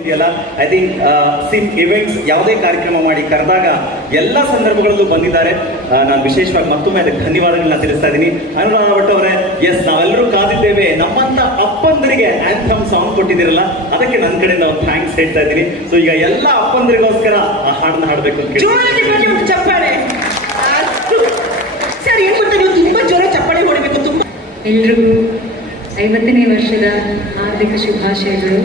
ಇದೆಯಲ್ಲ, I think sim events ಯಾವುದೇ ಕಾರ್ಯಕ್ರಮ ಮಾಡಿ ಕರೆದಾಗ ಎಲ್ಲ ಸಂದರ್ಭಗಳಲ್ಲೂ ಬಂದಿದ್ದಾರೆ. ನಾನು ವಿಶೇಷವಾಗಿ ಮತ್ತೊಮ್ಮೆ ಅದಕ್ಕೆ ಧನ್ಯವಾದಗಳನ್ನ ತಿಳಿಸ್ತಾ ಇದ್ದೀನಿ. ಅನುರಾಧ ಭಟ್ ಅವರೇ, ಎಸ್, ನಾವೆಲ್ಲರೂ ಕಾದಿದ್ದೇವೆ. ನಮ್ಮಂತ ಅಪ್ಪಂದರಿಗೆ ಆಂಥಮ್ ಸಾಂಗ್ ಕೊಟ್ಟಿದ್ದೀರಲ್ಲ, ಅದಕ್ಕೆ ನನ್ನ ಕಡೆಯಿಂದ ಒಂದು ಥ್ಯಾಂಕ್ಸ್ ಹೇಳ್ತಾ ಇದ್ದೀನಿ. ಸೊ ಈಗ ಎಲ್ಲ ಅಪ್ಪಂದರಿಗೋಸ್ಕರ ಆ ಹಾಡನ್ನ ಹಾಡಬೇಕು ಅಂತ ಚಪ್ಪಾಳೆ. ಸರ್, ಏನ್ ಗೊತ್ತಾ, ನೀವು ತುಂಬಾ ಜೋರ ಚಪ್ಪಾಳೆ ಹೊಡಿಬೇಕು. ತುಂಬಾ ಎಲ್ರಿಗೂ 50ನೇ ವರ್ಷದ ಹಾರ್ದಿಕ ಶುಭಾಶಯಗಳು.